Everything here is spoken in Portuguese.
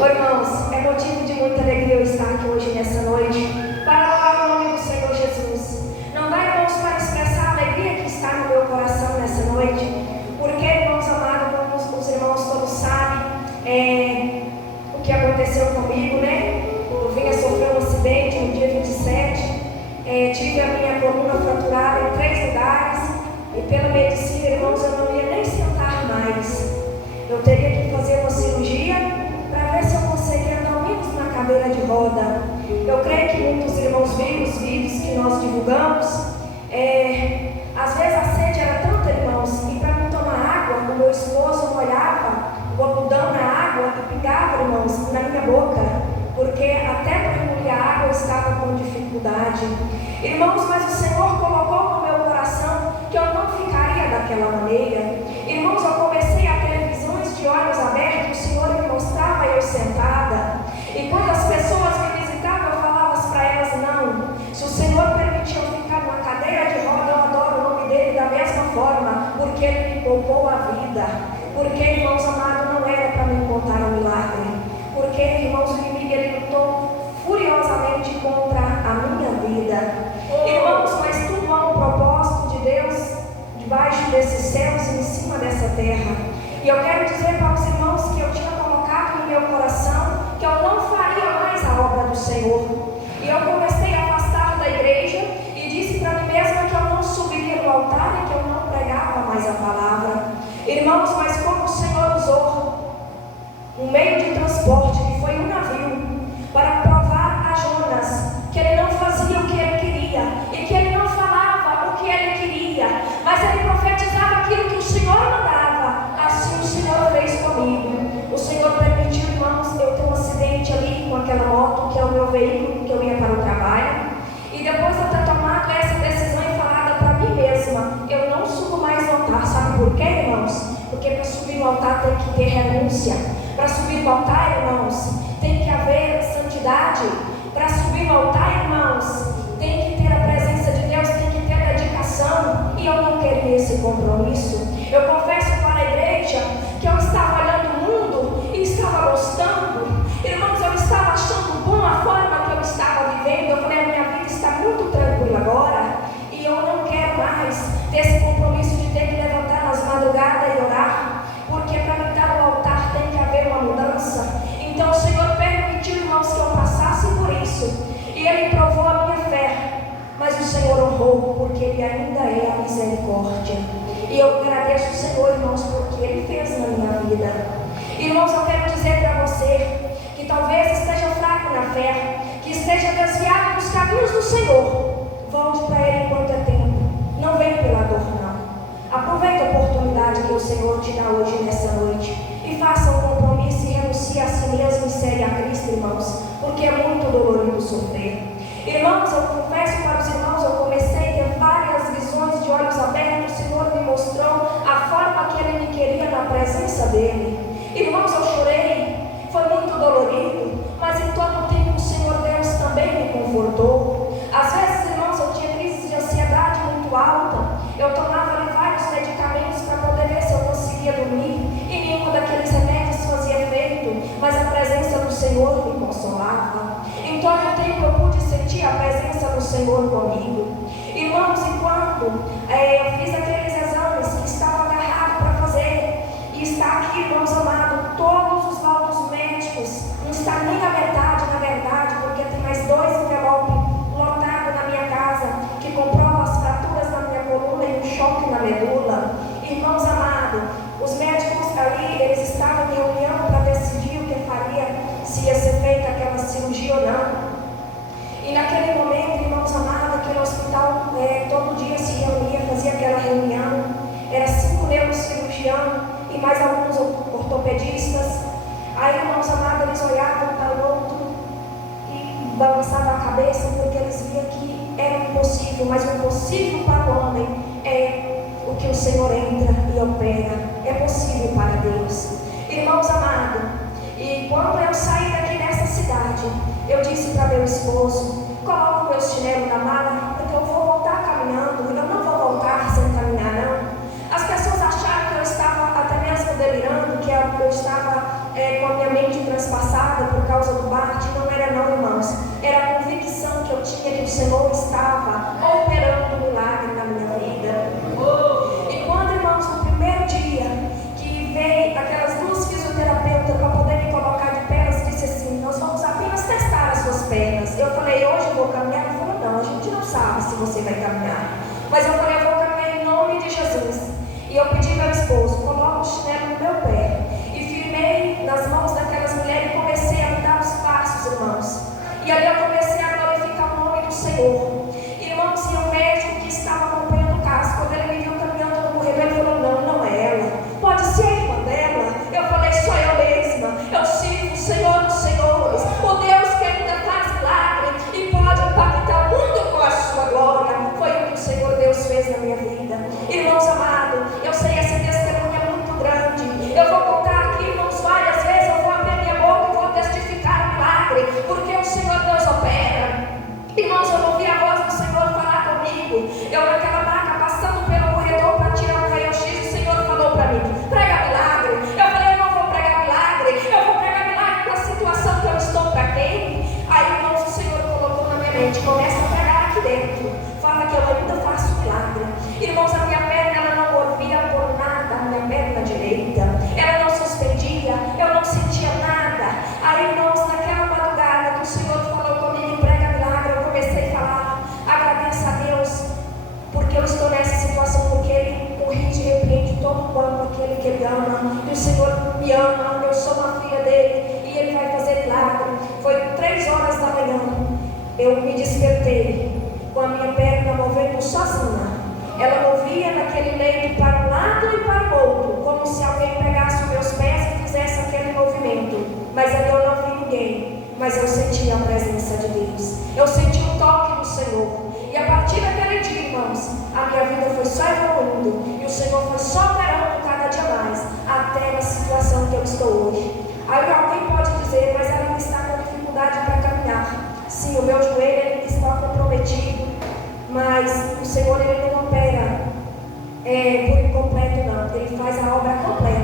Irmãos, é motivo de muita alegria eu estar aqui hoje nessa noite para louvar o nome do Senhor Jesus. Não dá, irmãos, para expressar a alegria que está no meu coração nessa noite, porque, irmãos amados, como os irmãos todos sabem, o que aconteceu comigo, né? Eu vim a sofrer um acidente no dia 27, tive a minha coluna fraturada em 3 lugares e pela medicina, irmãos, eu não ia nem sentar mais. Eu teria que fazer uma cirurgia para ver se eu conseguia andar ao menos na cadeira de roda. Eu creio que muitos irmãos viram os vídeos que nós divulgamos. Às vezes a sede era tanta, irmãos, e para mim tomar água, o meu esposo molhava o algodão na água e pingava, irmãos, na minha boca, porque até para engolir a água eu estava com dificuldade. Irmãos, mas o Senhor colocou no meu coração que eu não ficaria daquela maneira. Irmãos, eu comecei a ter visões de olhos abertos, o Senhor me mostrava eu sentada. E quando as pessoas me visitavam, eu falava para elas: não, se o Senhor permitiu eu ficar numa cadeira de roda, eu adoro o nome dele da mesma forma, porque ele me poupou a vida. Porque, irmãos amados, não era para me contar um milagre. Porque, irmãos, o inimigo ele lutou furiosamente contra a minha vida. Irmãos, mas tudo há um propósito de Deus debaixo desses céus e em cima dessa terra. E eu quero dizer para os irmãos que eu tinha colocado no meu coração que eu não faria mais a obra do Senhor. E eu comecei a afastar da igreja e disse para mim mesma que eu não subiria no altar e que eu não pregava mais a palavra. Irmãos, mas como o Senhor usou um meio de transporte, que foi um navio, para provar a Jonas que ele não fazia o que ele queria e que ele não falava o que ele queria, mas ele profetizava aquilo que o Senhor mandava. Assim o Senhor fez comigo. O Senhor permitiu, irmãos, eu ter um acidente ali com aquela moto, que é o meu veículo, que eu ia para o trabalho. E depois de eu ter tomado essa decisão e falado para mim mesma, eu não subo mais no altar. Sabe por quê, irmãos? Porque para subir no altar tem que ter renúncia. Para subir no altar, irmãos, tem que haver santidade. Para subir no altar, irmãos, tem que ter a presença de Deus, tem que ter dedicação. E eu não queria esse compromisso. Eu confesso para a igreja que eu estava olhando o mundo e estava gostando. Irmãos, eu estava achando bom a forma que eu estava vivendo. Eu falei: a minha vida está muito tranquila agora e eu não quero mais ter esse compromisso de ter que levantar nas madrugadas e orar, porque para me dar no altar tem que haver uma mudança. Então o Senhor permitiu, irmãos, que eu passasse por isso e Ele provou a minha fé. Mas o Senhor honrou, porque Ele ainda é a misericórdia. E eu agradeço o Senhor, irmãos, porque Ele fez na minha vida. Irmãos, eu quero dizer para você que talvez esteja fraco na fé, que esteja desviado dos caminhos do Senhor. Volte para Ele enquanto é tempo. Não venha pela dor, não. Aproveite a oportunidade que o Senhor te dá hoje, nessa noite, e faça um compromisso e renuncie a si mesmo e segue a Cristo, irmãos, porque é muito dolorido sofrer. Irmãos, eu confesso para os irmãos, eu comecei a ter várias visões de olhos abertos. O Senhor me mostrou a forma que Ele me queria na presença dEle. Irmãos, eu chorei, foi muito dolorido, mas em todo o tempo o Senhor Deus também me confortou. Às vezes, irmãos, eu tinha crise de ansiedade muito alta, eu tomava ali vários medicamentos para poder ver se eu conseguia dormir, e nenhum daqueles remédios fazia efeito, mas a presença do Senhor me consolava. Em todo o tempo eu pude sentir a presença do Senhor comigo. Irmãos, enquanto eu fiz aqueles exames que estava agarrado para fazer, e está aqui, irmãos amados, todos os laudos médicos, não está nem na metade, na verdade, porque tem mais 2 envelopes lotados na minha casa, que comprovam as fraturas na minha coluna e um choque na medula. Irmãos amados, os médicos ali, eles estavam em reunião para decidir o que faria, se ia ser feita aquela cirurgia ou não. E naquele momento, irmãos amados, aqui no hospital, todo dia se reunia, fazia aquela reunião. Era 5 neurocirurgiãos e mais alguns ortopedistas. Aí, irmãos amados, eles olhavam um para o outro e balançavam a cabeça, porque eles viam que era impossível, mas o impossível para o homem é o que o Senhor entra e opera. É possível para Deus. Irmãos amados, e quando eu saí daqui dessa cidade, eu disse para meu esposo: coloca o meu chinelo na mala, porque eu vou voltar caminhando, eu não vou voltar sem caminhar, não. As pessoas acharam que eu estava até mesmo delirando, que eu estava com a minha mente transpassada, Senhor estava operando um milagre na minha vida. E quando, irmãos, no primeiro dia que veio aquelas duas fisioterapeutas para poder me colocar de pé, elas disse assim: nós vamos apenas testar as suas pernas. Eu falei: hoje eu vou caminhar? Ela falou: não, a gente não sabe se você vai caminhar. Mas eu falei: eu vou caminhar em nome de Jesus. E eu pedi ao meu esposo: coloca o chinelo no meu pé. E firmei nas mãos daquelas mulheres e comecei a dar os passos, irmãos. E ali eu comecei a glorificar o nome do Senhor. Irmãos, e o médico que estava acompanhando o caso, quando ele me viu caminhando no corredor, ele falou: não, não é ela. Pode ser a irmã dela? Eu falei: sou eu mesma. Eu sirvo o Senhor dos Senhores, o Deus que ainda faz milagre e pode impactar o mundo com a sua glória. Foi o que o Senhor Deus fez na minha vida. Irmãos amados, eu sei, esse testemunho é muito grande. Eu vou contar aqui, irmãos, várias vezes. Eu vou abrir minha boca e vou testificar o milagre, porque o Senhor Deus opera. Irmãos, eu ouvi a voz do Senhor falar comigo. Eu naquela maca, passando pelo corredor para tirar um raio-x, o Senhor falou para mim: prega milagre. Eu falei: eu não vou pregar milagre, eu vou pregar milagre com a situação que eu estou. Para quem? Aí, irmãos, o Senhor colocou na minha mente: começa a pregar aqui dentro, fala que eu ainda faço milagre. Irmãos, a minha perna, ela não movia por nada, a minha perna direita, ela não suspendia, eu não sentia nada. Aí, irmãos, naquela madrugada que o Senhor falou comigo: prega milagre, eu comecei a falar: agradeça a Deus, porque eu estou nessa situação, porque Ele corrige e repreende todo quanto aquele que Ele ama, e o Senhor me ama, eu sou uma filha dEle, e Ele vai fazer milagre. Foi 3 horas da manhã, eu me despertei, com a minha perna movendo sozinha. Ela movia naquele leito para um lado e para o outro, como se alguém pegasse os meus pés e fizesse aquele movimento. Mas ali eu não vi ninguém, mas eu senti a presença de Deus, eu senti o toque do Senhor. E a partir daquele dia, irmãos, a minha vida foi só evoluindo, e o Senhor foi só operando cada dia mais, até na situação que eu estou hoje. Aí alguém pode dizer: mas ela ainda está com dificuldade para caminhar. Sim, o meu joelho ele está comprometido, mas o Senhor ele não opera por completo, não. Ele faz a obra completa.